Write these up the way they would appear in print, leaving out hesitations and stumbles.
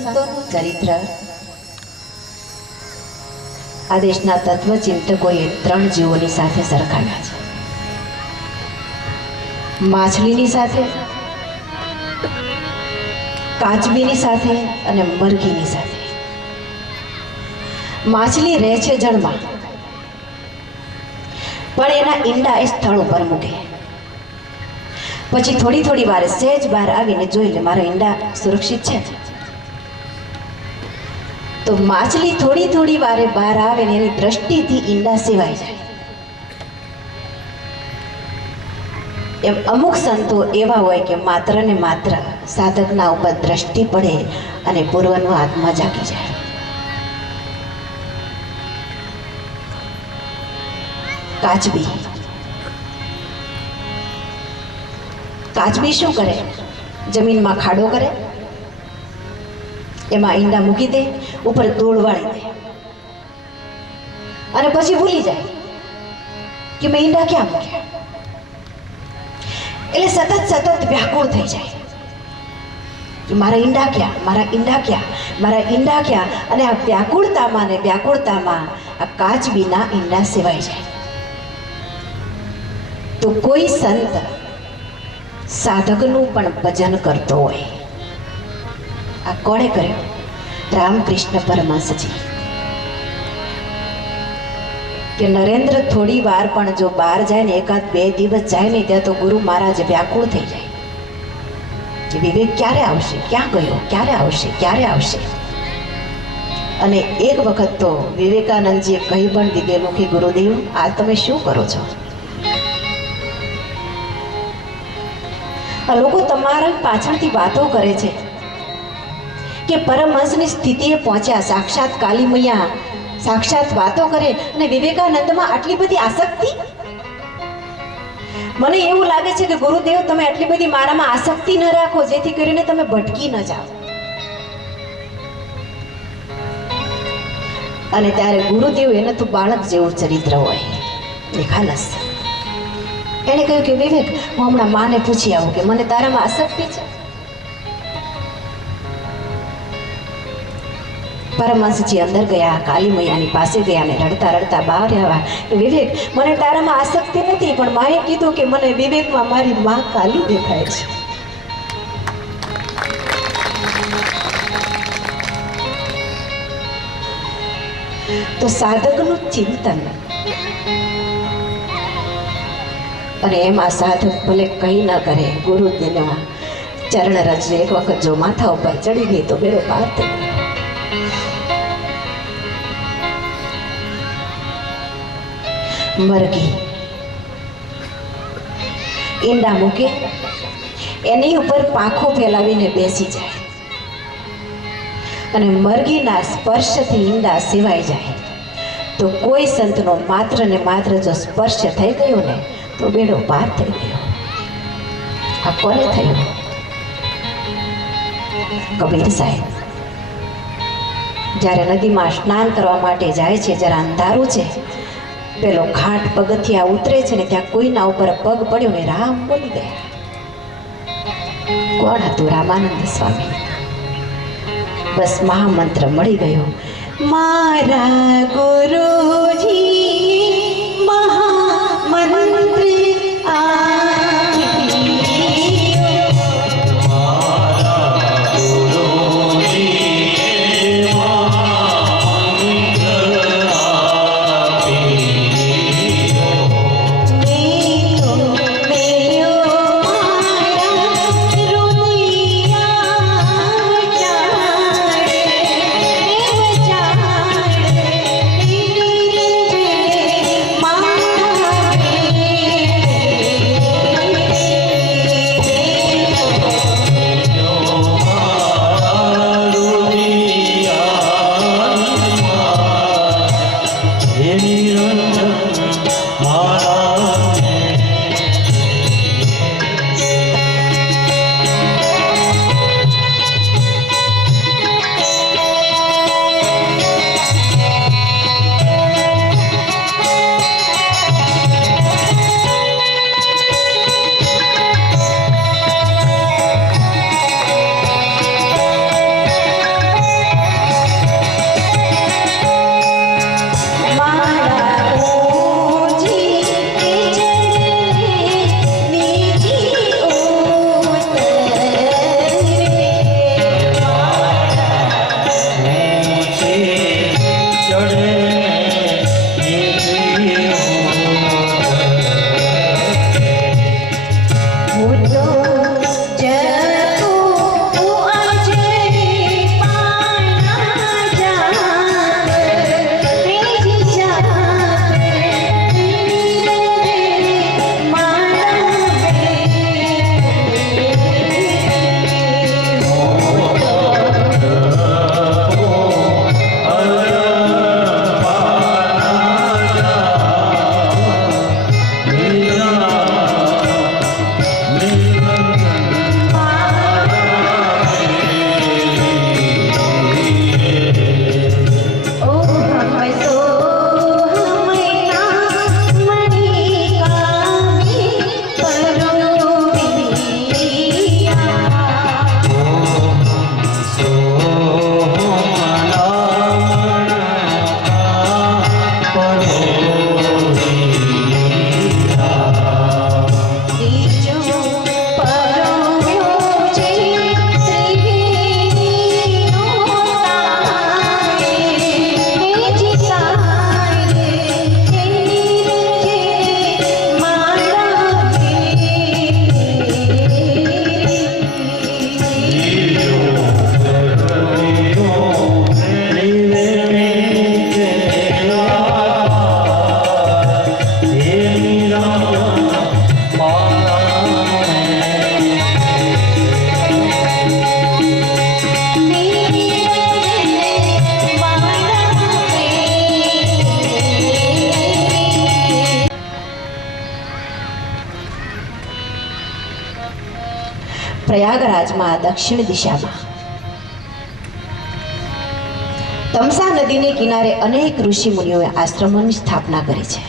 સંતોનું ચરિત્ર આ દેશના તત્વચિંતકોએ ત્રણ જીવોની સાથે સરખાવ્યા છે. માછલીની સાથે, કાચબીની સાથે અને મરઘીની સાથે. માછલી રહે છે જળમાં, પણ એના ઈંડા એ સ્થળ ઉપર મૂકે. પછી થોડી થોડી વારે સહેજ બહાર આવીને જોઈ લે મારા ઈંડા સુરક્ષિત છે. તો માછલી થોડી થોડી વારે બહાર આવે ને એની દ્રષ્ટિથી ઈંડા સેવાઈ જાય. એમ અમુક સંતો એવા હોય કે માત્ર ને માત્ર સાધકના ઉપર દ્રષ્ટિ પડે અને પૂર્વનો આત્મા જાગી જાય. કાચબી કાચબી શું કરે? જમીનમાં ખાડો કરે, એમાં ઈંડા મૂકી દે, ઉપર ધૂળ વાળી દે અને પછી ભૂલી જાય કે મેં ઈંડા ક્યાં મૂક્યા. એટલે સતત વ્યાકુળ થઈ જાય કે મારા ઈંડા ક્યાં, મારા ઈંડા ક્યાં, મારા ઈંડા ક્યાં. અને આ વ્યાકુળતામાં ને વ્યાકુળતામાં આ કાચબીના ઈંડા સેવાઈ જાય. તો કોઈ સંત સાધકનું પણ ભજન કરતો હોય. આ કોણે કર્યું? રામકૃષ્ણ પરમહંસજી. કે નરેન્દ્ર થોડી વાર પણ જો બહાર જાય ને, એકાદ બે દિવસ જાય ને, ત્યાં તો ગુરુ મહારાજ વ્યાકુળ થઈ જાય કે વિવેક ક્યારે આવશે, ક્યાં ગયો, ક્યારે આવશે, ક્યારે આવશે. અને એક વખત તો વિવેકાનંદજીએ કહી પણ દીધેલું કે ગુરુદેવ આ તમે શું કરો છો? આ લોકો તમારા પાછળથી વાતો કરે છે કે પરમહંસની સ્થિતિએ પહોંચ્યા, સાક્ષાત કાલી મૈયા, સાક્ષાત વાતો કરે. અને વિવેકાનંદમાં આટલી બધી આસક્તિ. મને એવું લાગે છે કે ગુરુદેવ તમે આટલી બધી મારામાં આસક્તિ ન રાખો, જેથી કરીને તમે ભટકી ન જાઓ. અને ત્યારે ગુરુદેવ એને તો બાળક જેવું ચરિત્ર હોય, નિખાલસ. એને કહ્યું કે વિવેક, હું હમણાં માને પૂછી આવું કે મને તારામાં આસક્તિ છે. પરમહંસજી અંદર ગયા, કાલી મૈયાની પાસે ગયા ને રડતા રડતા બહાર આવ્યા કે વિવેક, મને તારામાં આસક્તિ નથી, પણ માએ કીધું કે મને વિવેકમાં મારી માં કાલી દેખાય છે. તો સાધકનું ચિંતન, અને એમાં સાધક ભલે કંઈ ન કરે, ગુરુદેવના ચરણ રજ એક વખત જો માથા ઉપર ચડી ગઈ તો બેડો પાર થઈ ગયો. મરઘી ઈંડા મૂકે, એની ઉપર પાંખો ફેલાવીને બેસી જાય અને મરઘીના સ્પર્શથી ઈંડા સેવાઈ જાય. તો કોઈ સંતનો માત્ર ને માત્ર જો સ્પર્શ થઈ ગયો ને તો બેડો પાર થઈ ગયો. આ કોને થયું? કબીર સાહેબ જ્યારે નદીમાં સ્નાન કરવા માટે જાય છે, જરા અંધારું છે, પેલો ઘાટ પગથિયા ઉતરે છે ને, ત્યાં કોઈના ઉપર પગ પડ્યો ને રામ બોલી ગયા. કોણ હતું? રામાનંદ સ્વામી. બસ મહામંત્ર મળી ગયો. મારા ગુરુજી મહામંત્ર પ્રયાગરાજમાં દક્ષિણ દિશામાં તમસા નદીને કિનારે અનેક ઋષિ મુનિઓએ આશ્રમોની સ્થાપના કરી છે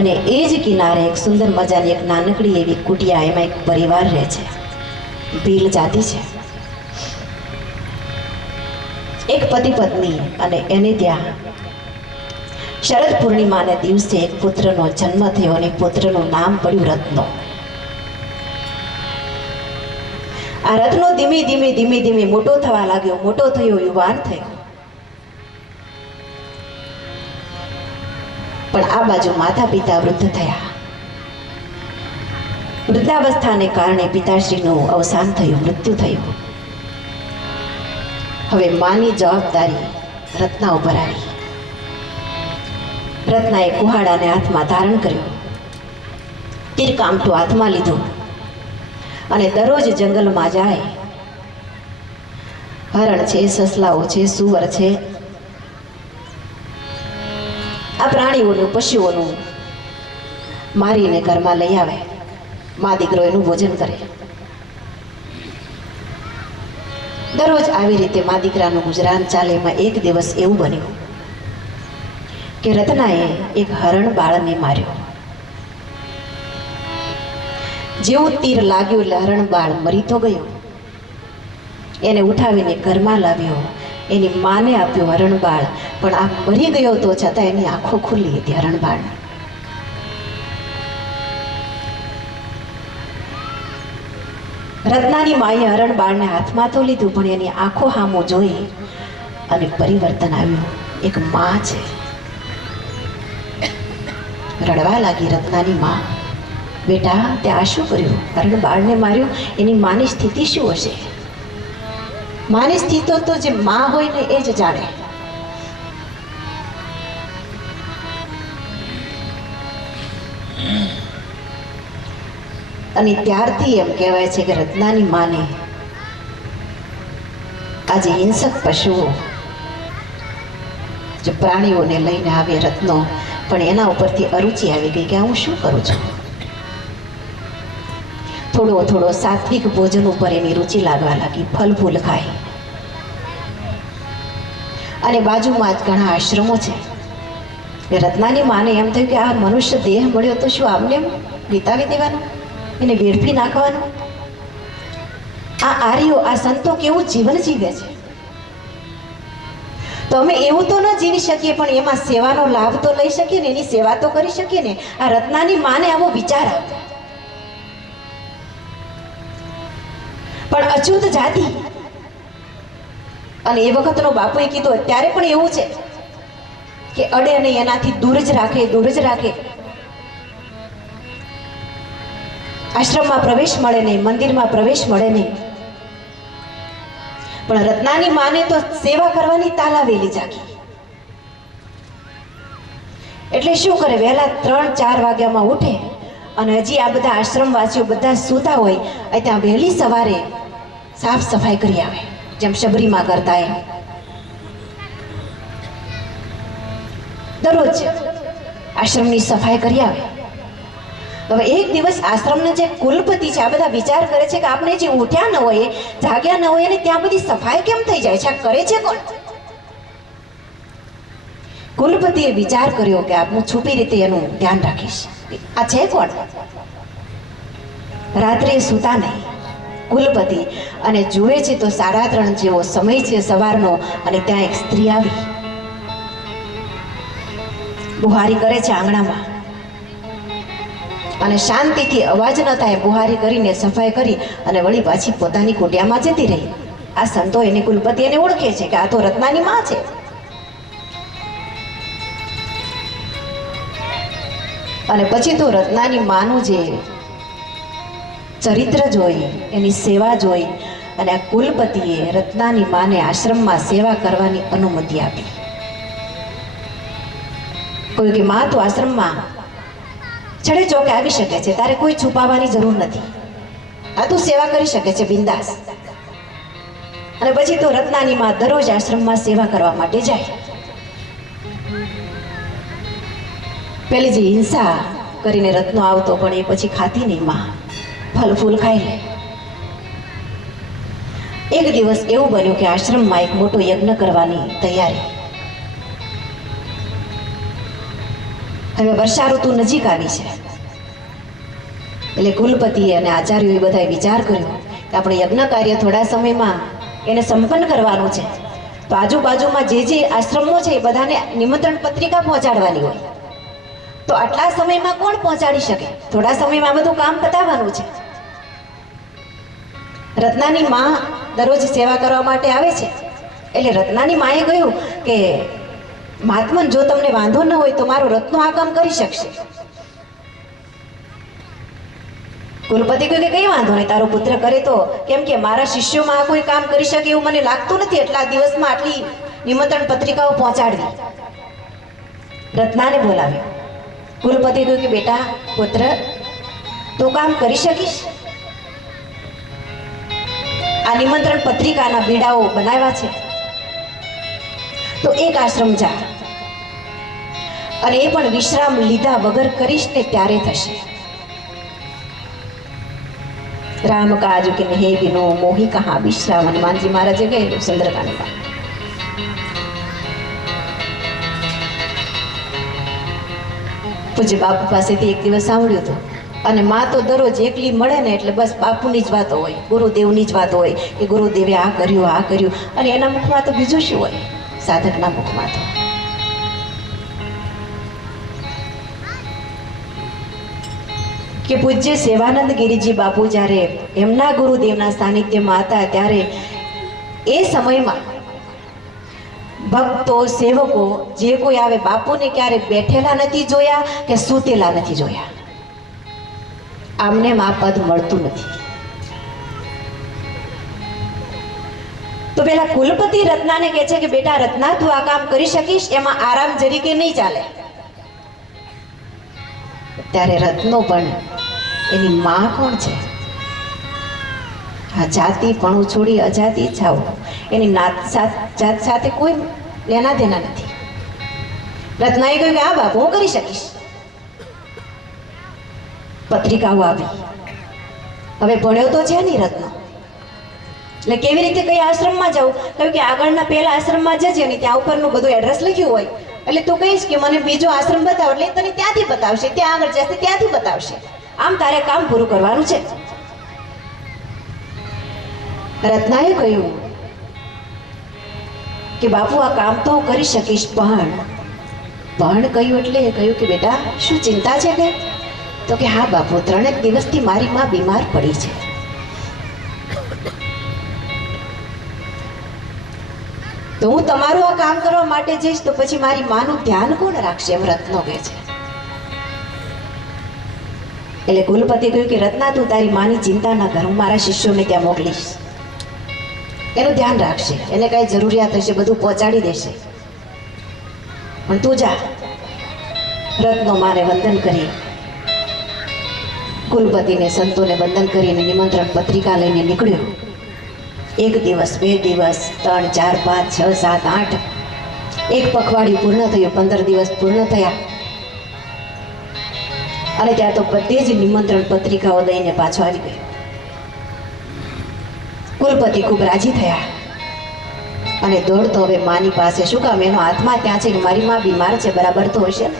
અને એ જ કિનારે એક સુંદર મજાની એક નાનકડી એવી કુટિયા, એમાં એક પરિવાર રહે છે, ભીલ જાતિ છે, એક પતિ પત્ની. અને એને ત્યાં શરદ પૂર્ણિમાના દિવસે એક પુત્રનો જન્મ થયો અને પુત્રનું નામ પડ્યું રત્નો. આ રત્નો ધીમે ધીમે ધીમે ધીમે મોટો થવા લાગ્યો, મોટો થયો, યુવાન થયો. પણ આ બાજુ માતા પિતા વૃદ્ધ થયા. વૃદ્ધાવસ્થાને કારણે પિતાશ્રીનું અવસાન થયું, મૃત્યુ થયું. હવે માની જવાબદારી રત્ના ઉપર આવી. રત્નાએ કુહાડાને હાથમાં ધારણ કર્યો, તીરકામઠું હાથમાં લીધું અને દરરોજ જંગલમાં જાય. હરણ છે, સસલાઓ છે, સુવર છે, આ પ્રાણીઓનું, પશુઓનું મારીને ઘરમાં લઈ આવે. મા દીકરો એનું ભોજન કરે. દરરોજ આવી રીતે મા દીકરાનું ગુજરાન ચાલે. એમાં એક દિવસ એવું બન્યું કે રત્નાએ એક હરણ બાળને માર્યો. જેવું તીર લાગ્યું એટલે હરણ બાળ મરી તો ગયો. એને ઉઠાવીને ઘરમાં લાવ્યો, એની માને આપ્યો હરણ બાળ. પણ આ મરી ગયો તો છતાં એની આંખો ખુલ્લી હતી હરણ બાળ. રત્નાની માએ હરણ બાળને હાથમાં તો લીધું, પણ એની આંખો સામો જોઈ અને પરિવર્તન આવ્યું. એક માં છે. રડવા લાગી રત્નાની માં. બેટા, તે આ શું કર્યું? હરણ બાળને માર્યું. એની માની સ્થિતિ શું હશે? માની સ્થિતિ તો જે માં હોય ને એ જ જાણે. અને ત્યારથી એમ કહેવાય છે કે રત્નાની માને આજે હિંસક પશુઓ, જે પ્રાણીઓને લઈને આવે રત્નો, પણ એના ઉપરથી અરુચિ આવી ગઈ કે હું શું કરું છું. થોડો થોડો સાત્વિક ભોજન ઉપર એની રુચિ લાગવા લાગી. ફલ ફૂલ ખાય. અને બાજુમાં જ ઘણા આશ્રમો છે. રત્નાની માને એમ થયું કે આ મનુષ્ય દેહ મળ્યો તો શું આમને વિતાવી દેવાનો, એને વેડફી નાખવાનો? આ આર્યો, આ સંતો કેવું જીવન જીવે છે, તો અમે એવું તો ન જીવી શકીએ, પણ એમાં સેવાનો લાભ તો લઈ શકીએ ને, એની સેવા તો કરી શકીએ ને. આ રત્નાની માને આવો વિચાર આવ્યો. પણ અછૂત જાતિ. અને એ વખતનો બાપુએ કીધું અત્યારે પણ એવું છે કે અડે નહીં, એનાથી દૂર જ રાખે, દૂર જ રાખે. આશ્રમમાં પ્રવેશ મળે નહીં, મંદિરમાં પ્રવેશ મળે નહીં. પણ રત્નાની માને તો સેવા કરવાની તાલાવેલી જાગી. એટલે શું કરે, વહેલા 3-4 વાગ્યામાં ઉઠે અને હજી આ બધા આશ્રમવાસીઓ બધા સૂતા હોય, ત્યાં વહેલી સવારે સાફ સફાઈ કરી આવે, જેમ શબરીમાં કરતા એમ. દરરોજ આશ્રમની સફાઈ કરી આવે. હવે એક દિવસ આશ્રમના જે કુલપતિ છે, આ બધા વિચાર કરે છે કે આપણે જે ઉઠ્યા ન હોય, જાગ્યા ન હોય, અને ત્યાં બધી સફાઈ કેમ થઈ જાય છે, આ કરે છે કોણ? કુલપતિએ વિચાર કર્યો કે આપણે છુપી રીતે એનું ધ્યાન રાખીશ. આ છે કોણ? રાત્રે સૂતા નહીં કુલપતિ, અને જુએ છે તો 3:30 જેવો સમય છે સવારનો, અને ત્યાં એક સ્ત્રી આવી બુહારી કરે છે આંગણામાં. અને શાંતિથી અવાજ ન થાય બુહારી કરીને સફાઈ કરી અને વળી પાછી પોતાની કુટિયામાં જતી રહી. આ સંતો એને કુલપતિ એને ઓળખે છે કે આ તો રત્નાની માં છે. અને પછી તો રત્નાની માનું જે ચરિત્ર જોઈ, એની સેવા જોઈ, અને આ કુલપતિએ રત્નાની માને આશ્રમમાં સેવા કરવાની અનુમતિ આપી. કોઈ કે માં તો આશ્રમમાં ચડે ચોકે આવી શકે છે, તારે કોઈ છુપાવવાની જરૂર નથી, આ તું સેવા કરી શકે છે બિંદાસ. અને પછી તો રત્નાની માં દરરોજ આશ્રમમાં સેવા કરવા માટે જાય. પેલી જે હિંસા કરીને રત્નો આવતો, પણ એ પછી ખાતી નહીં માં. ફલ ફૂલ ખાઈ લે. એક દિવસ એવું બન્યું કે આશ્રમમાં એક મોટો યજ્ઞ કરવાની તૈયારી. હવે વર્ષા ઋતુ નજીક આવી છે એટલે કુલપતિએ અને આચાર્યોએ બધાએ વિચાર કર્યો કે આપણે યજ્ઞ કાર્ય થોડા સમયમાં એને સંપન્ન કરવાનું છે, તો આજુબાજુમાં જે આશ્રમો છે એ બધાને નિમંત્રણ પત્રિકા પહોંચાડવાની હોય. તો આટલા સમયમાં કોણ પહોંચાડી શકે? થોડા સમયમાં બધું કામ પતાવવાનું છે. રત્નાની માં દરરોજ સેવા કરવા માટે આવે છે એટલે રત્નાની માએ કહ્યું કે મહાત્મન, જો તમને વાંધો ન હોય તો મારો રત્નો આ કામ કરી શકશે. કુલપતિ કહ્યું કે કઈ વાંધો નહીં, તારો પુત્ર કરે તો, કેમ કે મારા શિષ્યોમાં આ કોઈ કામ કરી શકે એવું મને લાગતું નથી એટલા દિવસમાં આટલી નિમંત્રણ પત્રિકાઓ પહોંચાડવી. રત્નાને બોલાવ્યો. કુલપતિ કહ્યું કે બેટા પુત્ર, તું કામ કરી શકીશ? આ નિમંત્રણ પત્રિકાના બીડાઓ બનાવ્યા છે તો એક આશ્રમ જા અને એ પણ વિશ્રામ લીધા વગર કરીશ ને ત્યારે થશે. રામ કાજ કે હે બિનો મોહી કહા વિશ્રામ, હનુમાનજી મહારાજે કહેલું સુંદરકાંડમાં. પૂજ્ય બાપુ પાસેથી એક દિવસ સાંભળ્યું હતું. અને માં તો દરરોજ એકલી મળે ને એટલે બસ બાપુની જ વાતો હોય, ગુરુદેવની જ વાતો હોય કે ગુરુદેવે આ કર્યું, અને એના મુખમાં તો બીજું શું હોય? સાધકના મુખમાં તો કે પૂજ્ય સેવાનંદ ગિરિજી બાપુ જ્યારે એમના ગુરુદેવના સાનિધ્યમાં હતા ત્યારે એ સમયમાં ભક્તો સેવકો જે કોઈ આવે બાપુને ક્યારે બેઠેલા નથી જોયા કે સૂતેલા નથી જોયા. આમને આ પદ મળતું નથી. તો પેલા કુલપતિ રત્નાને કહે છે કે બેટા રત્ના, તું આ કામ કરી શકીશ? એમાં આરામ જરીકે નહીં ચાલે. ત્યારે રત્નો પણ એની માં કોણ છે? આ જાતિ પણ છોડી અજાતિ ઈચ્છાઓ, એની જાત સાથે કોઈ લેના દેના નથી. રત્નાએ કહ્યું કે હા બાપુ, હું કરી શકીશ. પત્રિકાઓ આવી. હવે ભણ્યો તો છે નહીં રત્ન, એટલે કેવી રીતે કઈ આશ્રમમાં જાઉં? કહ્યું કે આગળના પહેલા આશ્રમમાં જજે ને ત્યાં ઉપરનું બધું એડ્રેસ લખ્યું હોય એટલે તું કહીશ કે મને બીજો આશ્રમ બતાવ, એટલે તને ત્યાંથી બતાવશે, ત્યાં આગળ જશે ત્યાંથી બતાવશે. આમ તારે કામ પૂરું કરવાનું છે. રત્નાએ કહ્યું કે બાપુ આ કામ તો હું કરી શકીશ, પણ કહ્યું એટલે કહ્યું કે બેટા શું ચિંતા છે કે? તો કે હા બાપુ, 3 દિવસથી મારી માં બીમાર પડી છે. તો હું તમારું આ કામ કરવા માટે જઈશ તો પછી મારી માનું ધ્યાન કોણ રાખશે? એમ રત્નો કહે છે. એટલે કુલપતિ કહ્યું કે રત્ના, તું તારી માની ચિંતા ના કર, હું મારા શિષ્યોને ત્યાં મોકલીશ, એનું ધ્યાન રાખશે, એને કઈ જરૂરિયાત હશે બધું પહોંચાડી દેશે, પણ તું જા. રત્નો માને વંદન કરી, કુલપતિને સંતોને વંદન કરીને નિમંત્રણ પત્રિકા લઈને નીકળ્યો. 1 દિવસ, 2 દિવસ, 3, 4, 5, 6, 7, 8, એક પખવાડિયું પૂર્ણ થયું, 15 દિવસ પૂર્ણ થયા અને ત્યાં તો બધી જ નિમંત્રણ પત્રિકાઓ લઈને પાછો આવી ગયો. કુલપતિ ખૂબ રાજી થયા અને દોડતો હવે માની પાસે. શું કામ? એનો આત્મા ત્યાં છે કે મારી માં બીમાર છે, બરાબર તો હશે ને.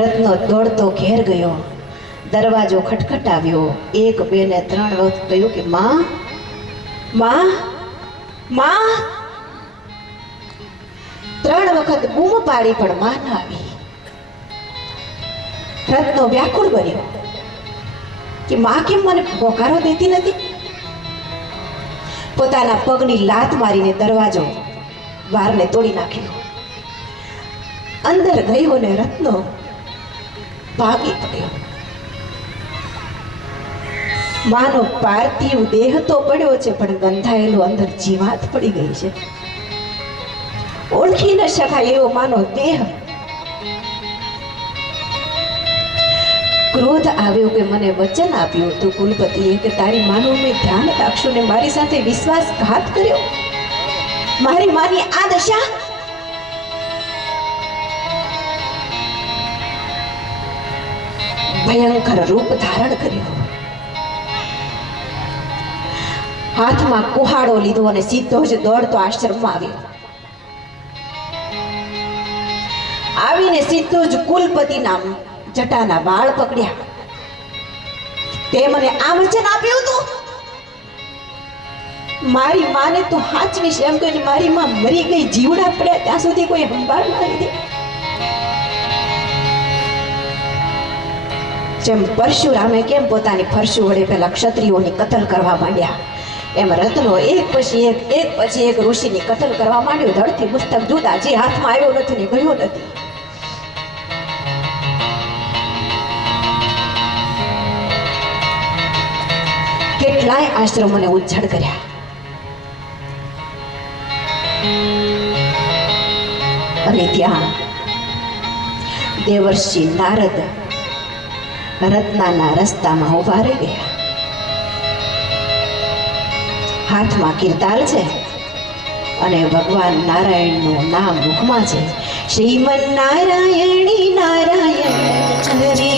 રત્નો દોડતો ઘેર ગયો, દરવાજો ખટખટાવ્યો. 1, 2 ને 3 વખત કહ્યું કે માં, માં, માં. 3 વખત બૂમ પાડી પણ માં ના આવી. રત્નો વ્યાકુળ બન્યો કે માં કેમ મને પોકારો દેતી નથી? પોતાના પગની લાત મારીને દરવાજો વારને તોડી નાખ્યો. અંદર ગયો ને રત્નો ભાગી પડ્યો. માનો પાર્થિવ દેહ તો પડ્યો છે પણ ગંધાયેલો અંદર જીવાત પડી ગઈ છે. ઓળખી ન શકાય એવો માનો દેહ. ક્રોધ આવ્યો કે મને વચન આપ્યું હતું કુલપતિએ કે તારી માનું મેં ધ્યાન રાખશું ને મારી સાથે વિશ્વાસઘાત કર્યો. મારી માની આ દશા. ભયંકર રૂપ ધારણ કર્યું. હાથમાં કુહાડો લીધો અને સીધો જ દોડતો આશ્રમમાં આવ્યો. આવીને સીધો જ કુલપતિના જટાના વાળ પકડ્યા. તે મને આ વચન આપ્યું હતું, મારી માને તું હાચવીશ એમ કહીને મારી માં મરી ગઈ, જીવડા પડ્યા ત્યાં સુધી કોઈ સંભાળ ના લીધી. જેમ પરશુરામે કેમ પોતાની ફરસુ વડે પેલા ક્ષત્રિયોની કતલ કરવા માંડ્યા, એમ રત્નો એક પછી એક ઋષિની કતલ કરવા માંડ્યો. ધડથી પુસ્તક જુદા, જે હાથમાં આવ્યો નથી ને ગયો નથી. કેટલાય આશ્રમોને ઉજ્જડ કર્યા. અને ત્યાં દેવર્ષિ નારદ રત્નાના રસ્તામાં ઉભા રહી ગયા. હાથમાં કિરતાલ છે અને ભગવાન નારાયણનું નામ મુખમાં છે. શ્રીમન નારાયણી નારાયણ હરે હરે.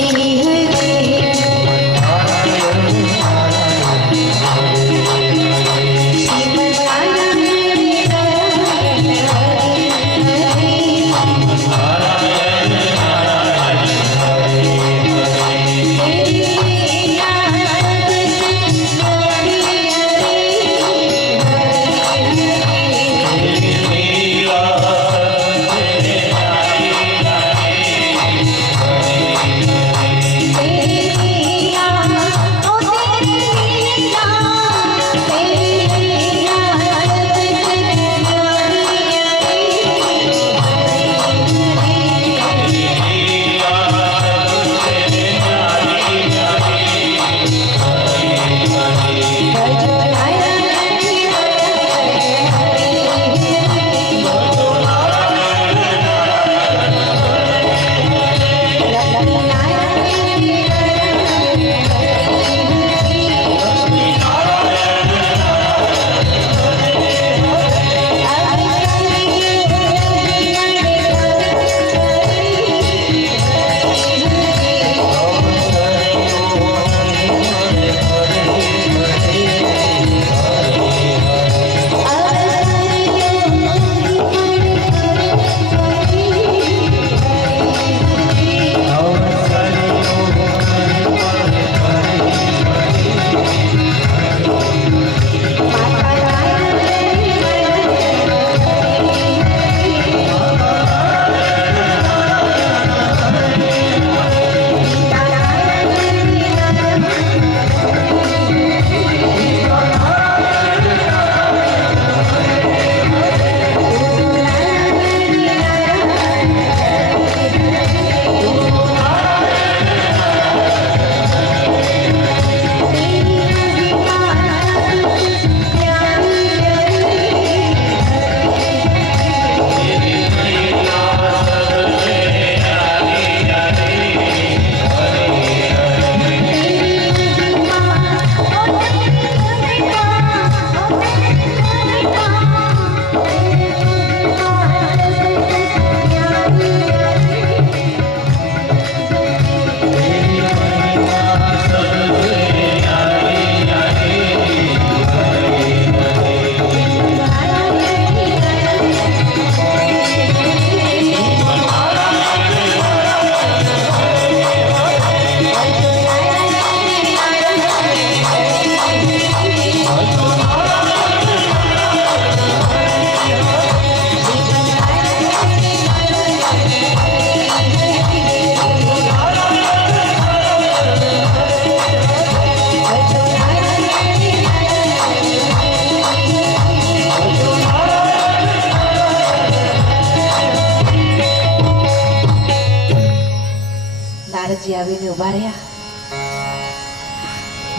નારદજી આવીને ઉભા રહ્યા.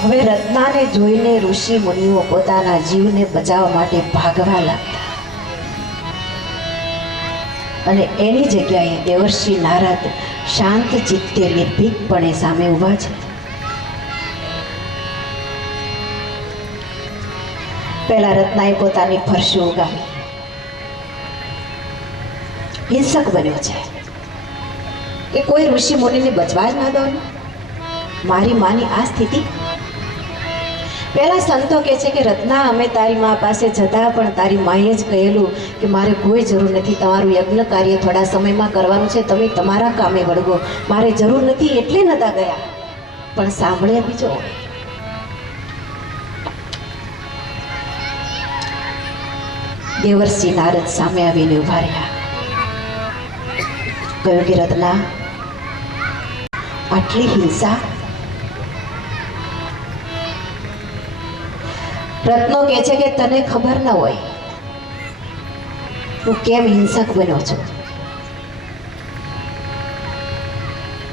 હવે રત્નાને જોઈને ઋષિ મુનિઓ પોતાના જીવને બચાવવા માટે ભાગવા લાગતા અને એની જગ્યાએ દેવર્ષિ નારદ શાંત ચિત્તે નિર્ભીકપણે સામે ઊભા છે. પહેલા રત્નાએ પોતાની ફરશો ઉગાવી. હિંસક બન્યો છે કે કોઈ ઋષિ મુનિને બચવા જ ના દો. મારી માની આ સ્થિતિ. પેલા સંતો કહે છે કે રત્ના, અમે તારી મા પાસે જતા પણ તારી માએ જ કહેલું કે મારે કોઈ જરૂર નથી, તમારું યજ્ઞ કાર્ય થોડા સમયમાં કરવાનું છે, તમે તમારા કામે વળગો, મારે જરૂર નથી એટલે નતા ગયા. પણ સાંભળ્યા બીજો. દેવર્ષિ નારદ સામે આવીને ઉભા રહ્યા. કહ્યું કે રત્ના, આટલી હિંસા? રત્નો કહે છે કે તને ખબર ન હોય હું કેમ હિંસક બન્યો છું.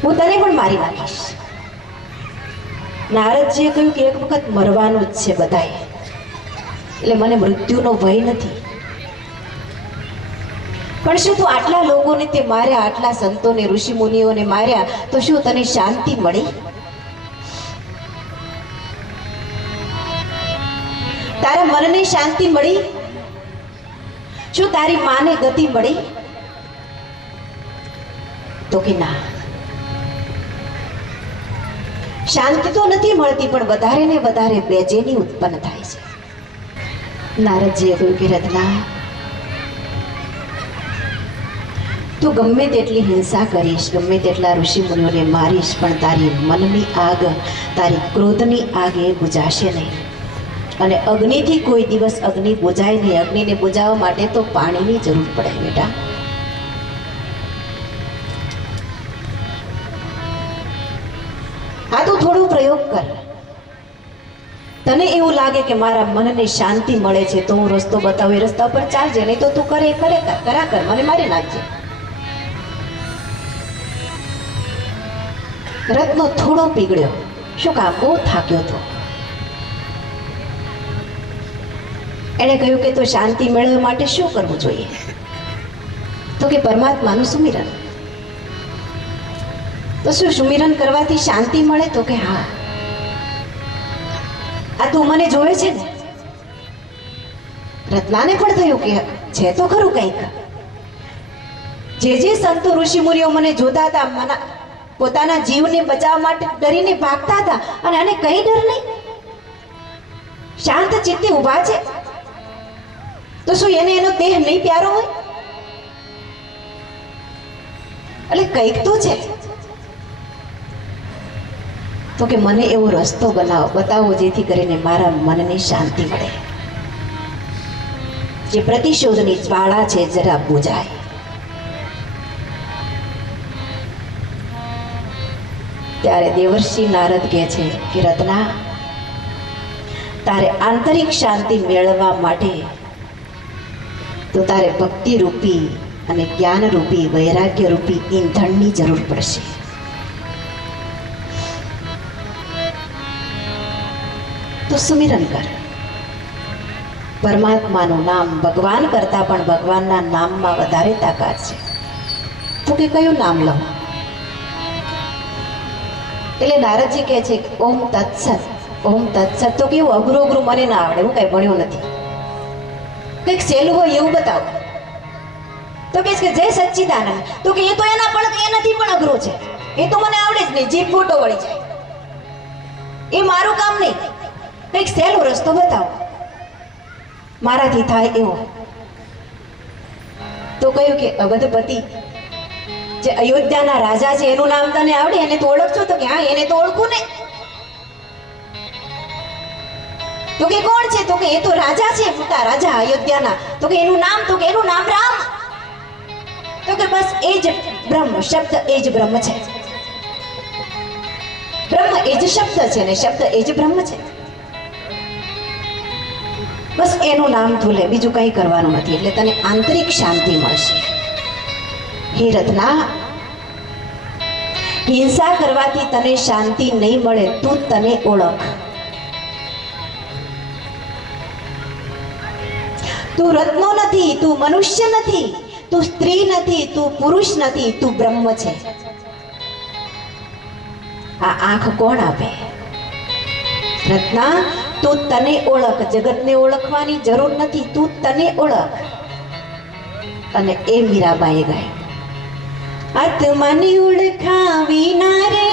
હું તને પણ મારી નાખીશ. નારદજીએ કહ્યું કે એક વખત મરવાનું જ છે બધાએ, એટલે મને મૃત્યુનો ભય નથી. પણ શું તું આટલા લોકોને તે માર્યા, આટલા સંતોને ઋષિ મુનિઓને માર્યા, તો શું તને શાંતિ મળી? તારા મનને શાંતિ મળી? શું તારી માને ગતિ મળી? તો કે ના, શાંતિ તો નથી મળતી, પણ વધારે ને વધારે બેચેની ઉત્પન્ન થાય છે. નારદજીએ કહ્યું કે રત્ના, તું ગમે તેટલી હિંસા કરીશ, ગમે તેટલા ઋષિ મુનિઓને મારીશ, પણ તારી મનની આગ, તારી ક્રોધની આગ એ બુઝાશે નહીં. અને અગ્નિથી કોઈ દિવસ અગ્નિ બુઝાય નહીં. અગ્નિને બુઝાવવા માટે તો પાણીની જરૂર પડે બેટા. આ તું થોડો પ્રયોગ કર. તને એવું લાગે કે મારા મનને શાંતિ મળે છે તો હું રસ્તો બતાવું, એ રસ્તા પર ચાલજે, નહીં તો તું કરા કર, મને મારી નાખજે. રત્નો થોડો પીગળ્યો. શું કામ? બહુ થાક્યો હતો. એણે કહ્યું કે તો શાંતિ મેળવવા માટે શું કરવું જોઈએ? તો કે પરમાત્માનું સુમિરન. તો શું સુમિરન કરવાથી શાંતિ મળે? તો કે હા. આ તું મને જોવે છે ને? રત્નાને પણ થયું કે છે તો ખરું કંઈક. જે સંતો ઋષિ મુનિઓ મને જોતા હતા, પોતાના જીવને બચાવવા માટે ડરીને ભાગતા હતા, અને આને કઈ ડર નહીં, શાંત ચિત્તે ઊભા છે, તો શું એને એનો દેહ નહીં પ્યારો હોય? એટલે કંઈક તો છે. તો કે મને એવો રસ્તો બતાવો જેથી કરીને મારા મનને શાંતિ મળે, જે પ્રતિશોધની જ્વાળા છે જરા બુઝાય. ત્યારે દેવર્ષિ નારદ કહે છે કે રત્ના, તારે આંતરિક શાંતિ મેળવવા માટે તો તારે ભક્તિ રૂપી અને જ્ઞાન રૂપી, વૈરાગ્ય રૂપી ઈંધણની જરૂર પડશે. તો સુમિરન કર. પરમાત્માનું નામ ભગવાન કરતા પણ ભગવાનના નામમાં વધારે તાકાત છે. તો કે કયું નામ લઉં? એટલે નારદજી કહે છે ઓમ તત્સત, ઓમ તત્સત. તો કેવું અઘરું મને ના આવડે, હું કઈ ભણ્યો નથી, કંઈક સહેલું હોય એવું બતાવો. તો કે જય સચ્ચિદાનંદ. તો કે એ તો એના પણ એનાથી પણ અઘરું છે, એ તો મને આવડે જ નહીં, જીભ ફોટો વળી જાય, એ મારું કામ નહીં. કંઈક સહેલો રસ્તો બતાવો, મારાથી થાય એવો. તો કહ્યું કે અવધપતિ, જે અયોધ્યાના રાજા છે એનું નામ તને આવડે, એને તો ઓળખશો? તો કે હા, એને તો ઓળખું ને. તો કે કોણ છે? તો કે એ તો રાજા છે, મોટા રાજા અયોધ્યાના. તો કે એનું નામ? તો કે એનું નામ રામ. તો કે બસ એ જ બ્રહ્મ, શબ્દ એ જ બ્રહ્મ છે, બ્રહ્મ એ જ શબ્દ છે ને શબ્દ એ જ બ્રહ્મ છે. બસ એનું નામ તું લે, બીજું કંઈ કરવાનું નથી, એટલે તને આંતરિક શાંતિ મળશે. હે રત્ના, હિંસા કરવાથી તને શાંતિ નહીં મળે. તું તને ઓળખ. તું રત્નો નથી, તું મનુષ્ય નથી, તું સ્ત્રી નથી, તું પુરુષ નથી, તું બ્રહ્મ છે. આ આંખ કોણ આપે? રત્ના, તું તને ઓળખ. જગતને ઓળખવાની જરૂર નથી, તું તને ઓળખ. અને એ મીરાબાઈએ ગાય, આત્માને ઓળખાવી ના રે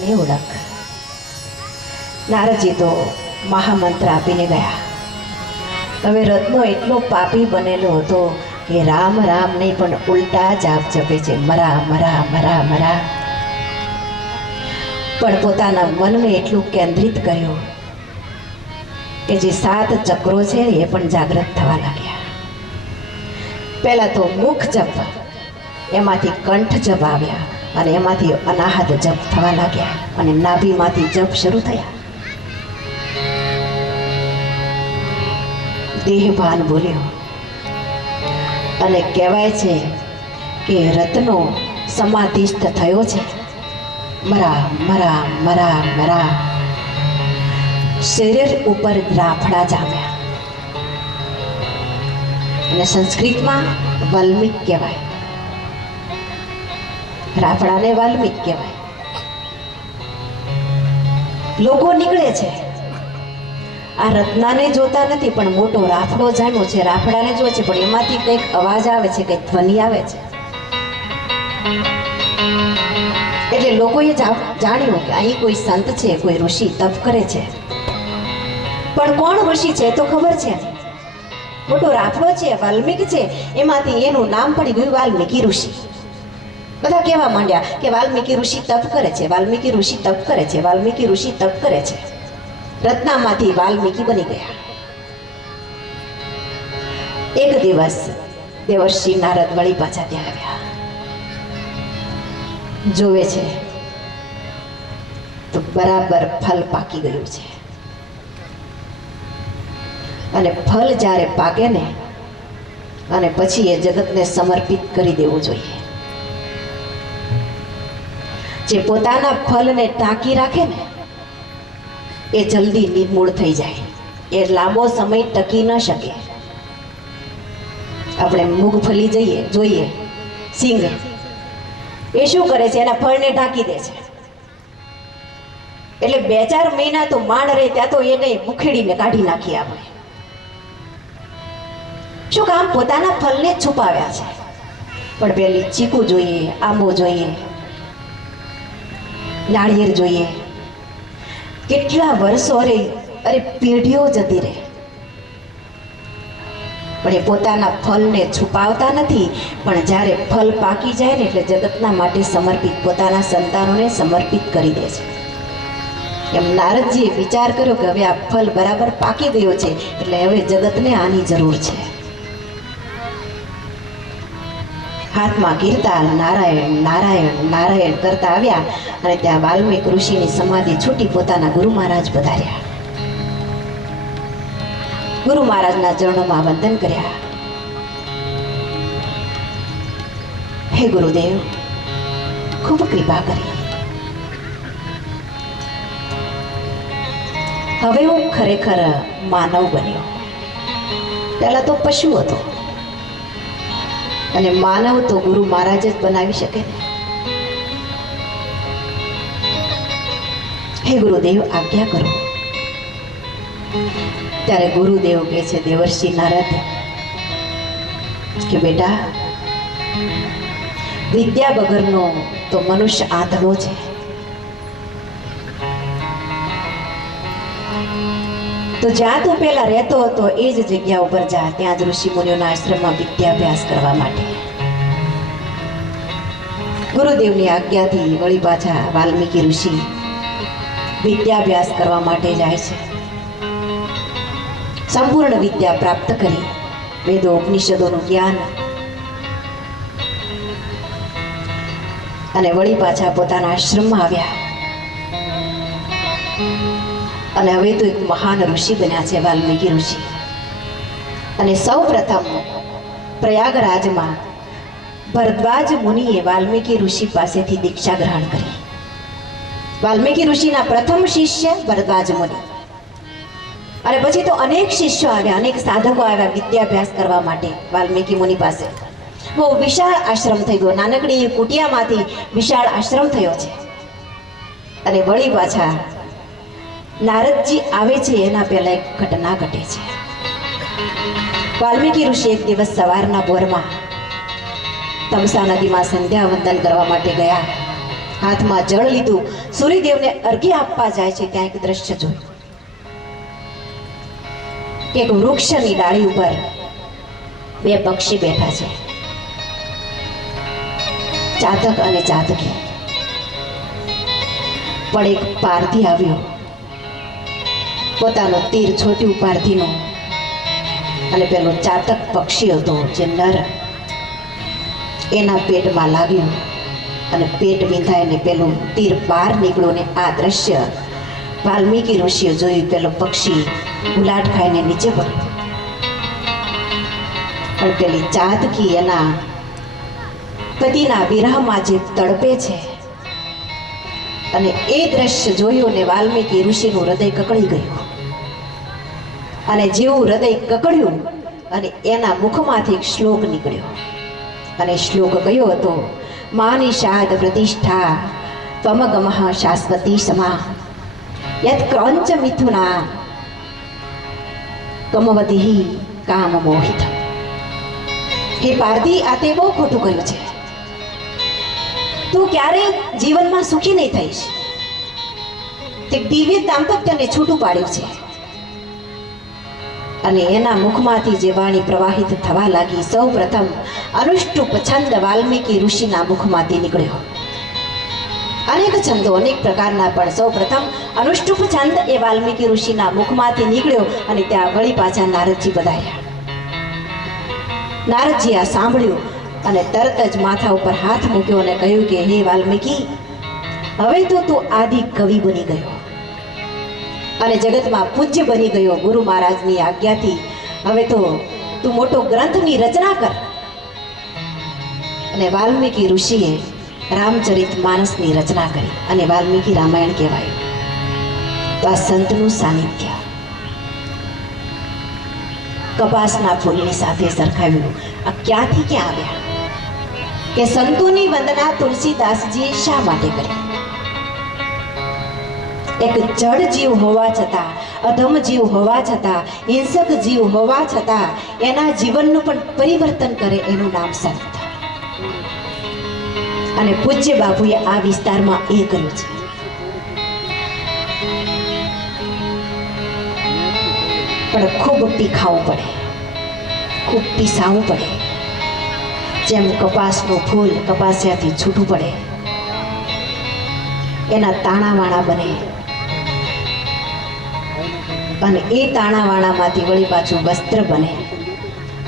પોતાની ઓળખ. નારદજી તો મહામંત્ર આપીને ગયા. હવે રત્નો એટલો પાપી બનેલો હતો કે રામ રામ નહીં પણ ઉલટા જાપ જપે છે, મરા મરા મરા મરા. પણ પોતાના મનને એટલું કેન્દ્રિત કર્યું કે જે 7 ચક્રો છે એ પણ જાગૃત થવા લાગ્યા. પહેલા તો મુખ જપ, એમાંથી કંઠ જપ આવ્યા અને એમાંથી અનાહત જપ થવા લાગ્યા અને નાભીમાંથી જપ શરૂ થયા. દેહભાન બોલ્યો અને કહેવાય છે કે રત્નો સમાધિસ્થ થયો છે. મરા મરા મરા મરા. શરીર ઉપર રાફડા જામ્યા અને સંસ્કૃતમાં વાલ્મીક કહેવાય. રાફડાને વાલ્મીક કહેવાય. લોકો નીકળે છે, આ રત્નાને જોતા નથી પણ મોટો રાફડો જામ્યો છે, રાફડાને જોવે છે પણ એમાંથી કંઈક અવાજ આવે છે, કંઈક ધ્વનિ આવે છે. એટલે લોકોએ જાણ્યું કે અહીં કોઈ સંત છે, કોઈ ઋષિ તપ કરે છે. પણ કોણ ઋષિ છે તો ખબર છે નહીં. મોટો રાફડો છે, વાલ્મીક છે, એમાંથી એનું નામ પડી ગયું વાલ્મીકી ઋષિ. બધા કહેવા માંડ્યા કે વાલ્મીકી ઋષિ તપ કરે છે, વાલ્મીકી ઋષિ તપ કરે છે, વાલ્મીકી ઋષિ તપ કરે છે. રત્નામાંથી વાલ્મીકી બની ગયા. એક દિવસ દેવર્ષિ નારદ વળી પાછા ત્યાં આવ્યા. જોવે છે તો બરાબર ફલ પાકી ગયું છે. અને ફલ જ્યારે પાકે ને અને પછી એ જગતને સમર્પિત કરી દેવું જોઈએ. જે પોતાના ફલને ટાંકી રાખે ને એ જલ્દી નિર્મૂળ થઈ જાય, એ લાંબો સમય ટકી ન શકે. આપણે મૂંગફળી જોઈએ, સિંગ એ શું કરે છે, એના ફળને ઢાંકી દે છે. એટલે 2-4 મહિના તો માંડ રહે, ત્યાં તો એને મુખેડીને કાઢી નાખીએ આપણે. શું કામ? પોતાના ફલને છુપાવ્યા છે. પણ પેલી ચીકુ જોઈએ, આંબો જોઈએ, નાળિયેર જોઈએ, કેટલા વર્ષો અરે પેઢીઓ જતી રહે પણ એ પોતાના ફલને છુપાવતા નથી. પણ જ્યારે ફલ પાકી જાય ને એટલે જગતના માટે સમર્પિત, પોતાના સંતાનોને સમર્પિત કરી દે છે. એમ નારદજીએ વિચાર કર્યો કે હવે આ ફલ બરાબર પાકી ગયો છે એટલે હવે જગતને આની જરૂર છે. હાથમાં કીર્તાલ નારાયણ નારાયણ નારાયણ કરતા આવ્યા અને ત્યાં વાલ્મીક ઋષિની સમાધિ છૂટી પોતાના ગુરુ મહારાજ પધાર્યા. ગુરુ મહારાજના ચરણોમાં વંદન કર્યા. હે ગુરુદેવ, ખૂબ કૃપા કરી. હવે હું ખરેખર માનવ બન્યો. પહેલા તો પશુ હતો અને માનવ તો ગુરુ મહારાજ જ બનાવી શકે ને. હે ગુરુદેવ, આજ્ઞા કરો. ત્યારે ગુરુદેવ કહે છે દેવર્ષિ નારદ કે બેટા, વિદ્યા વગરનો તો મનુષ્ય આંધળો છે. તો જ્યાં તું પહેલા રહેતો હતો એ જ જગ્યા ઉપર જા, ત્યાં જ ઋષિ મુનિઓના આશ્રમમાં વિદ્યાભ્યાસ કરવા માટે. ગુરુદેવની આજ્ઞાથી વળી પાછા વાલ્મીકી ઋષિ વિદ્યાભ્યાસ કરવા માટે જાય છે. સંપૂર્ણ વિદ્યા પ્રાપ્ત કરી, વેદો ઉપનિષદોનું જ્ઞાન, અને વળી પાછા પોતાના આશ્રમમાં આવ્યા. અને હવે તો એક મહાન ઋષિ બન્યા છે વાલ્મીકી ઋષિ. અને સૌ પ્રથમ પ્રયાગરાજમાં ભરદ્વાજ મુનિએ વાલ્મીકી ઋષિ પાસેથી દીક્ષા ગ્રહણ કરી. વાલ્મીકી ઋષિના પ્રથમ શિષ્ય ભરદ્વાજ મુનિ. અને પછી તો અનેક શિષ્યો આવ્યા, અનેક સાધકો આવ્યા વિદ્યાભ્યાસ કરવા માટે વાલ્મીકી મુનિ પાસે. બહુ વિશાળ આશ્રમ થઈ ગયો. નાનકડી કુટિયામાંથી વિશાળ આશ્રમ થયો છે. અને વળી પાછા નારદજી આવે છે એના પહેલા એક ઘટના ઘટે છે. વાલ્મીકી ઋષિ એક દિવસ સવારના પોરમાં તમસા નદીમાં સંધ્યા વંદન કરવા માટે ગયા. હાથમાં જળ લીધું, સૂર્યદેવને અર્ઘ્ય આપવા જાય છે. ત્યાં એક દ્રશ્ય જોયું કે એક વૃક્ષની ડાળી ઉપર બે પક્ષી બેઠા છે, ચાતક અને ચાતકી. પણ એક પારધી આવ્યો, પોતાનો તીર છોટ્યું પારધીનું, અને પેલો ચાતક પક્ષી હતો જે નર, એના પેટમાં લાગ્યું અને પેટ વિંધાઈને પેલું તીર બહાર નીકળ્યું. ને આ દ્રશ્ય વાલ્મીકી ઋષિએ જોયું. પેલો પક્ષી ગુલાટ ખાઈને નીચે પડ્યો, પણ પેલી ચાતકી એના પતિના વિરહમાં જે તડપે છે, અને એ દ્રશ્ય જોયું ને વાલ્મીકી ઋષિનું હૃદય કકડી ગયું. અને જેવું હૃદય કકડ્યું અને એના મુખમાંથી એક શ્લોક નીકળ્યો, અને શ્લોક કયો હતો? માની શાદ પ્રતિષ્ઠા ત્વમગમઃ શાશ્વતી સમા યત ક્રૌંચ મિથુના કમવતી કામ મોહિત. હે પારધી, આ તે બહુ ખોટું કર્યું છે. તું ક્યારેય જીવનમાં સુખી નહીં થઈશ. તે દિવ્ય દાંપત્યને છૂટું પાડ્યું છે. અને એના મુખમાંથી જે વાણી પ્રવાહિત થવા લાગી, સૌ પ્રથમ અનુષ્ટુપ છંદ વાલ્મીકી ઋષિના મુખમાંથી નીકળ્યો. અનેક છંદો, અનેક પ્રકારના, પણ સૌ પ્રથમ અનુષ્ટુપ છંદ એ વાલ્મીકી ઋષિના મુખમાંથી નીકળ્યો. અને ત્યાં વળી પાછા નારદજી પધાર્યા. નારદજી આ સાંભળ્યું અને તરત જ માથા ઉપર હાથ મૂક્યો અને કહ્યું કે હે વાલ્મીકી, હવે તો તું આદિ કવિ બની ગયો અને જગતમાં પૂજ્ય બની ગયો. ગુરુ મહારાજની આજ્ઞાથી હવે તો તું મોટો ગ્રંથની રચના કર. અને વાલ્મીકી ઋષિએ રામચરિત માનસની રચના કરી અને વાલ્મીકી રામાયણ કહેવાયું. તો આ સંતનું સાનિધ્ય કપાસના ફૂલની સાથે સરખાવ્યું. આ ક્યાંથી ક્યાં આવ્યા? કે સંતોની વંદના તુલસીદાસજીએ શા માટે કરી? એક જડ જીવ હોવા છતાં, અધમ જીવ હોવા છતાં, હિંસક જીવ હોવા છતાં એના જીવનનું પણ પરિવર્તન કરે, એનું નામ સંત. અને પૂજ્ય બાપુએ આ વિસ્તારમાં એ કર્યું છે. પણ ખૂબ પીખાવું પડે, ખૂબ પીસાવું પડે. જેમ કપાસનું ફૂલ કપાસિયાથી છૂટું પડે, એના તાણાવાણા બને, અને એ તાણાવાણામાંથી વળી પાછું વસ્ત્ર બને.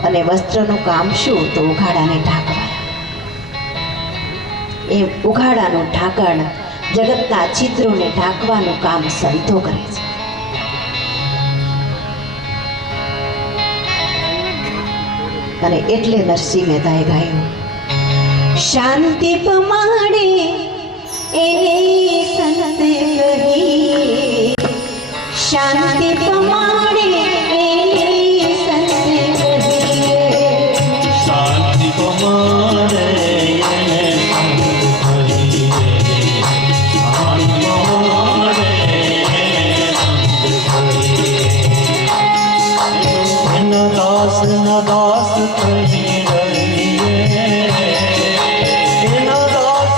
અને વસ્ત્રનું કામ શું? તો ઉઘાડાને ઢાંકવા. એ ઉઘાડાનું ઢાંકણ, જગતના છિદ્રોને ઢાંકવાનું કામ સંતો કરે છે. અને એટલે નરસિંહ મહેતાએ ગાયું, શાંતિ પમાડે એ સંત કહી, શાંતિ પમાડે એ સંત કહી, શાંતિ પમાડે દાસ કહી રહીએ, દાસ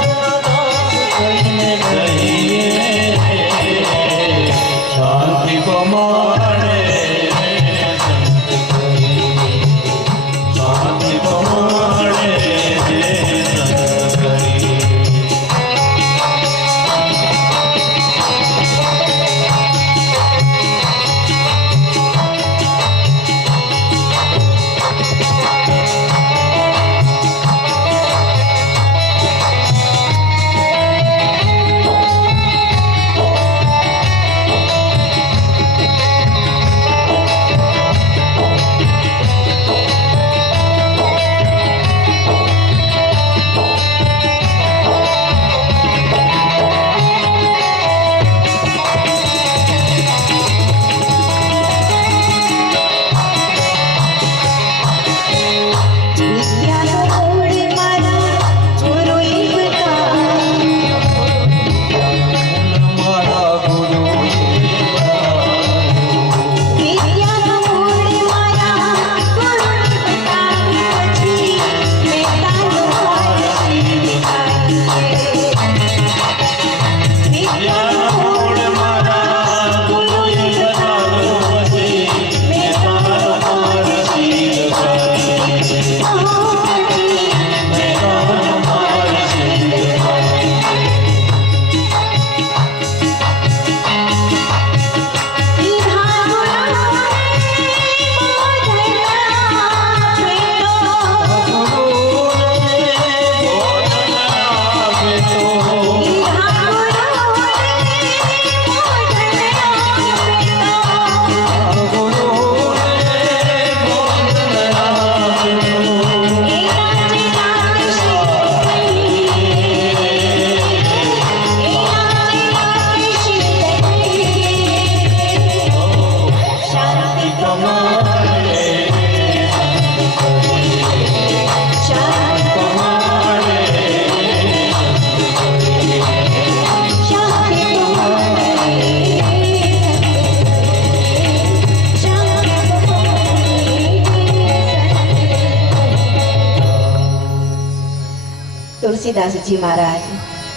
તુલસીદાસજી મહારાજ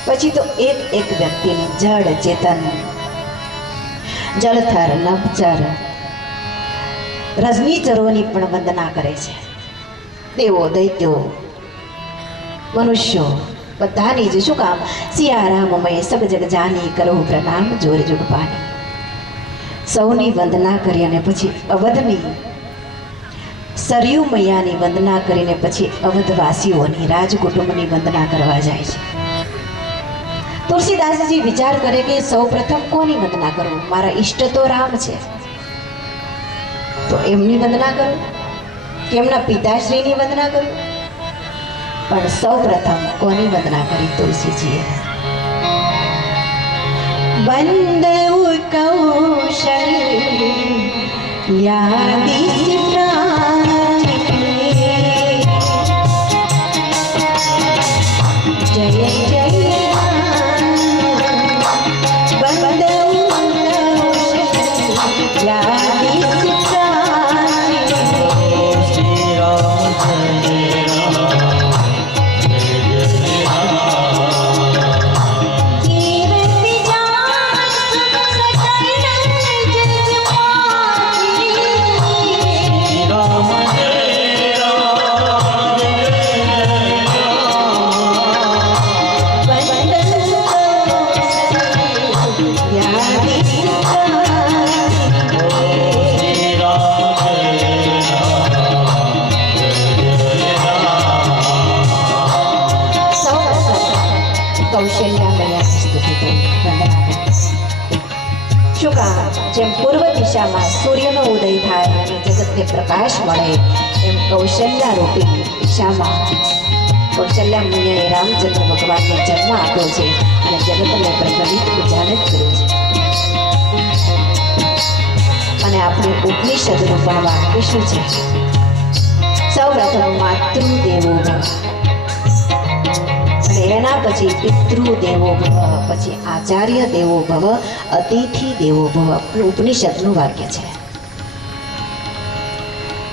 પછી તો એક વ્યક્તિને જડ ચેતન જળથર નભચર રજનીચરોની પણ વંદના કરે છે. દેવો દૈત્યો મનુષ્યો બધાની જ શું કામ સિયારામમય સબ જગ જાની કરો પ્રણામ જોર જુગ પાની. સૌની વંદના કરી અને પછી અવધની સરયુ મૈયાની વંદના કરીને પછી અવધવાસીઓની રાજકુટુંબની વંદના કરવા જાય છે. તુલસીદાસજી વિચાર કરે કે સૌ પ્રથમ કોની વંદના કરું? મારા ઈષ્ટ તો રામ છે, તો એમની વંદના કરું કે એમના પિતાશ્રીની વંદના કરું? પણ સૌ પ્રથમ કોની વંદના કરી તુલસીજીએ? બંદઉ કૌશલ્યાદિ જય જય જેમ પૂર્વ દિશામાં સૂર્યનો ઉદય થાય અને જગતને પ્રકાશ મળે એમ કૌશલ્યા રૂપી દિશામાં કૌશલ્યા મુનિએ રામચંદ્ર ભગવાનને જન્મ આપ્યો છે અને જગતને પ્રજ્વલિત ઉજાગર કર્યું છે. અને આપણે ઉપનિષદનું પણ વાક્ય શું છે? સૌ પ્રથમ માતૃદેવો ભવ, અને એના પછી પિતૃ દેવો ભવ, પછી આચાર્ય દેવો ભવ, અતિથિ દેવો ભવ. ઉપનિષદનું વાક્ય છે.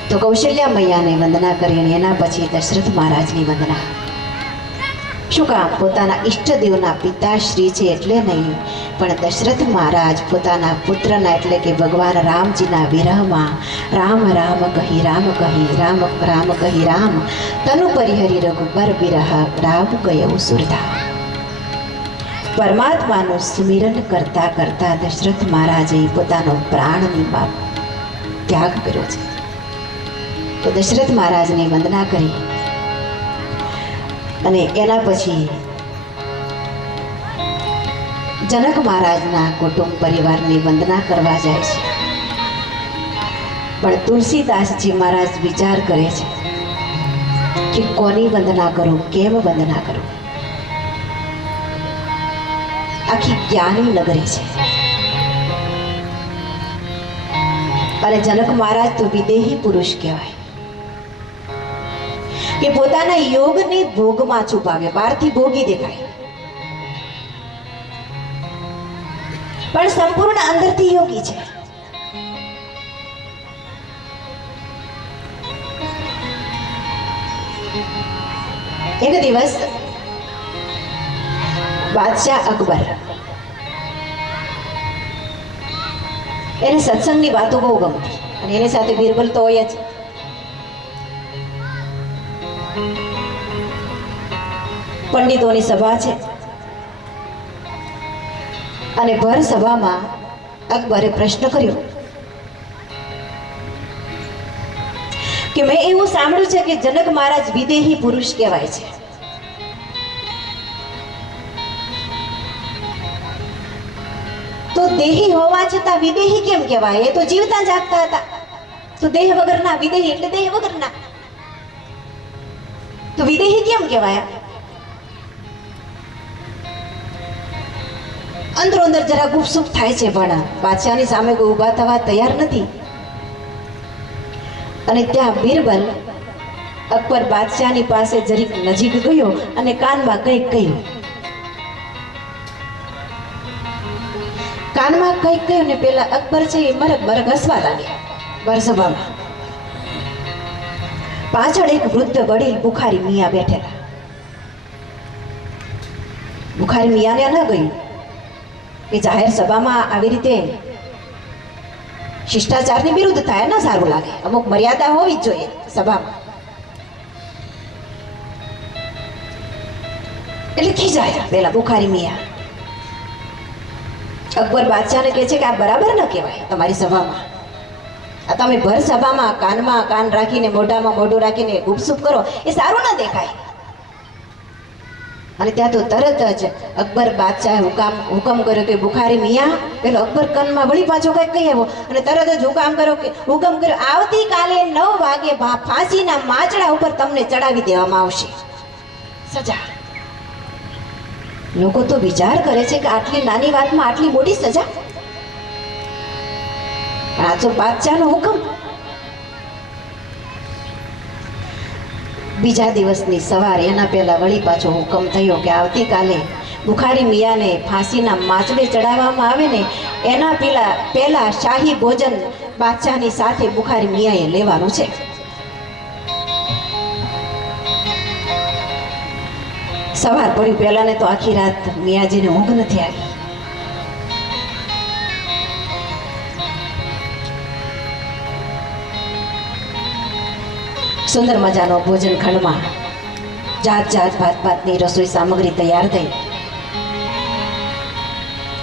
તો કૌશલ્યા મૈયાને વંદના કરી અને એના પછી દશરથ મહારાજની વંદના. શું કામ? પોતાના ઈષ્ટદેવના પિતાશ્રી છે એટલે નહીં, પણ દશરથ મહારાજ પોતાના પુત્રના એટલે કે ભગવાન રામજીના વિરહમાં રામ રામ કહી રામ કહી રામ રામ કહી રામ તનુ પરિહરી રઘુબર વિરહ રામ ગયો સુરધા. પરમાત્માનું સુમિરન કરતા કરતા દશરથ મહારાજે પોતાનો પ્રાણની ત્યાગ કર્યો છે. તો દશરથ મહારાજની વંદના કરી અને એના પછી જનક મહારાજના કુટુંબ પરિવારની વંદના કરવા જાય છે. પણ તુલસીદાસજી મહારાજ વિચાર કરે છે કે કોની વંદના કરું, કેમ વંદના કરું? આખી જ્ઞાની નગરી છે અને જનક મહારાજ તો વિદેહી પુરુષ કહેવાય કે પોતાના યોગને ભોગમાં છુપાવે, બહારથી ભોગી દેખાય પણ સંપૂર્ણ અંદરથી યોગી છે. એક દિવસ બાદશાહ અકબર એને સત્સંગની વાતો બહુ ગમતી અને એની સાથે બિરબલ તો હોય જ. પંડિતોની સભા છે અને ભર સભામાં અકબરે પ્રશ્ન કર્યો કે મેં એવું સાંભળ્યું છે કે જનક મહારાજ વિદેહી પુરુષ કહેવાય છે, તો દેહી હોવા છતાં વિદેહી કેમ કહેવાય? એ તો જીવતા જાગતા હતા, તો દેહ વગરના વિદેહી એટલે દેહ વગરના, તો વિદેહી કેમ કહેવાય? અંદરો અંદર જરા ગુપસુપ થાય છે પણ બાદશાહની સામે કોઈ ઊભા થવા તૈયાર નથી. અને ત્યાં બિરબલ અકબર બાદશાહની પાસે જરીક નજીક ગયો અને કાનમાં કંઈક કહ્યું. કાનમાં કંઈક કહ્યું ને પેલા અકબર છે એ મરક મરક હસવા લાગ્યા. ભરસભામાં પાછળ એક વૃદ્ધ વડીલ બુખારી મિયા બેઠેલા. બુખારી મિયાને ન ગયું કે જાહેર સભામાં આવી રીતે શિષ્ટાચારની વિરુદ્ધ થાય, ના સારું લાગે. અમુક મર્યાદા હોવી જ જોઈએ સભામાં. એટલે ખીજાયા પેલા બુખારી મિયા. અકબર બાદશાહને કહે છે કે આ બરાબર ન કહેવાય તમારી સભામાં. આ તમે ભર સભામાં કાનમાં કાન રાખીને મોઢામાં મોઢું રાખીને ગુપસુપ કરો એ સારું ન દેખાય. અને ત્યાં તો તરત જ અકબર બાદશાહે હુકમ કર્યો કે બુખારી મિયા, પેલો અકબર કનમાં વળી પાછો કંઈક કહી આવ્યો અને તરત જ હુકમ કર્યો આવતીકાલે 9 વાગે ફાંસીના માચડા ઉપર તમને ચડાવી દેવામાં આવશે સજા. લોકો તો વિચાર કરે છે કે આટલી નાની વાતમાં આટલી મોટી સજા. આ તો બાદશાહનો હુકમ. બીજા દિવસની સવારે એના પહેલા વળી પાછો હુકમ થયો કે આવતીકાલે બુખારી મિયાને ફાંસીના માચડે ચડાવવામાં આવે ને એના પહેલા શાહી ભોજન બાદશાહની સાથે બુખારી મિયાએ લેવાનું છે. સવાર પડ્યું પહેલાને તો આખી રાત મિયાજીને ઊંઘ નથી આવી. સુંદર મજાનો ભોજન ખંડમાં જાત ભાતની રસોઈ સામગ્રી તૈયાર થઈ.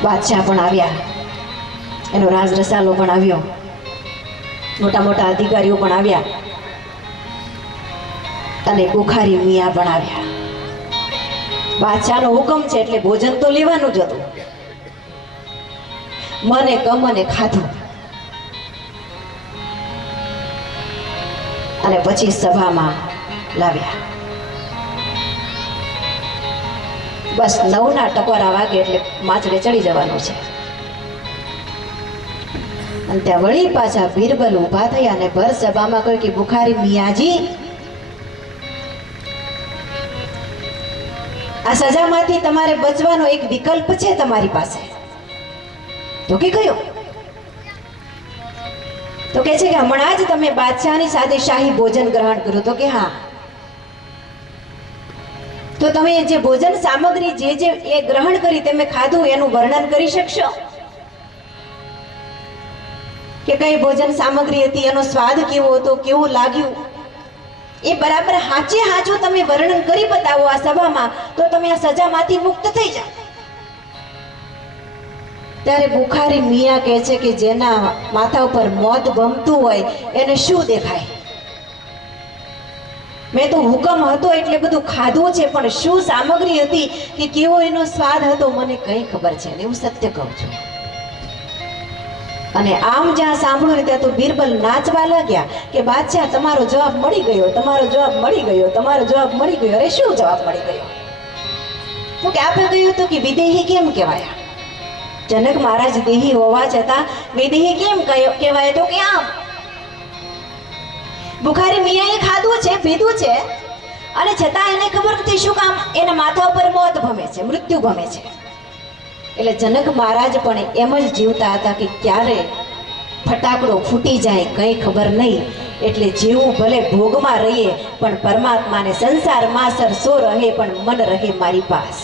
બાદશાહ પણ આવ્યા, એનો રાજ રસાલો પણ આવ્યો, મોટા મોટા અધિકારીઓ પણ આવ્યા અને બુખારી મિયા પણ આવ્યા. બાદશાહનો હુકમ છે એટલે ભોજન તો લેવાનું જ હતું. મને કમને ખાધું અને પછી સભામાં લાવ્યા. બસ 9ના ટકોરા વાગે એટલે માચડે ચડી જવાનું છે. અને ત્યાં વળી પાછા બીરબલ ઊભા થયા અને ભર સભામાં કહ્યું કે બુખારી મિયાજી, આ સજામાંથી તમારે બચવાનો એક વિકલ્પ છે તમારી પાસે. તો કે કયો? તો કે છે કે હમણાં જ તમે બાદશાહની સાથે શાહી ભોજન ગ્રહણ કર્યું. તો કે હા. તો તમે જે ભોજન સામગ્રી જે એ ગ્રહણ કરી, તમે ખાધું, એનું વર્ણન કરી શકશો કે કઈ ભોજન સામગ્રી હતી, એનો સ્વાદ કેવો હતો, કેવું લાગ્યું? એ બરાબર હાચું તમે વર્ણન કરી બતાવો આ સભામાં, તો તમે આ સજામાંથી મુક્ત થઈ જાઓ. ત્યારે બુખારી મિયા કહે છે કે જેના માથા ઉપર મોત ભમતું હોય એને શું દેખાય? મેં તો હુકમ હતો એટલે બધું ખાધું છે, પણ શું સામગ્રી હતી કે કેવો એનો સ્વાદ હતો મને કઈ ખબર છે ને, હું સત્ય કહું છું. અને આમ જ્યાં સાંભળ્યું ને ત્યાં તો બીરબલ નાચવા લાગ્યા કે બાદશાહ તમારો જવાબ મળી ગયો, તમારો જવાબ મળી ગયો, તમારો જવાબ મળી ગયો. અરે શું જવાબ મળી ગયો? તો કે આપણે કહ્યું હતું કે વિદેહી કેમ કહેવાયા? જનક મહારાજ દેહી હોવા છતાં વિદેહી કેમ કહેવાય? તો કે આમ બુખારી મિયાએ ખાધું છે, પીધું છે અને છતાં એને ખબર નથી શું કામ એના માથા ઉપર મોત ભમે છે, મૃત્યુ ભમે છે. એટલે જનક મહારાજ પણ એમ જ જીવતા હતા કે ક્યારે ફટાકડો ફૂટી જાય કંઈ ખબર નહીં. એટલે જીવું ભલે ભોગમાં રહીએ પણ પરમાત્માને સંસારમાં સરસો રહે પણ મન રહે મારી પાસ.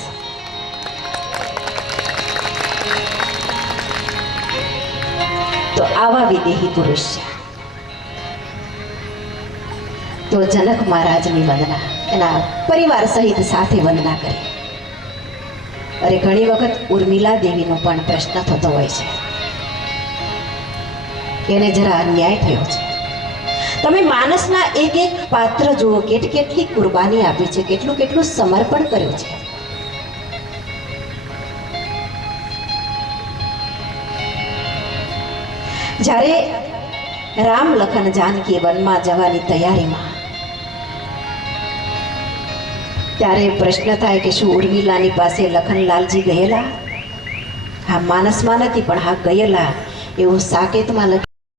તો આવા વિદેહી પુરુષ છે. તો જનક મહારાજની વંદના એના પરિવાર સહિત સાથે વંદના કરી. અરે ઘણી વખત ઉર્મિલા દેવીનો પણ પ્રશ્ન થતો હોય છે, એને જરા અન્યાય થયો છે. તમે માનસના એક પાત્ર જુઓ, કેટલી કુરબાની આપી છે, કેટલું સમર્પણ કર્યું છે. જ્યારે રામ લખન જાનકી વનમાં જવાની તૈયારીમાં, ત્યારે પ્રશ્ન થાય કે શું ઉર્મિલાની પાસે લખનલાલજી ગયેલા? હા, માનસમાં નથી પણ હા ગયેલા એવું સાકેતમાં લખ્યું.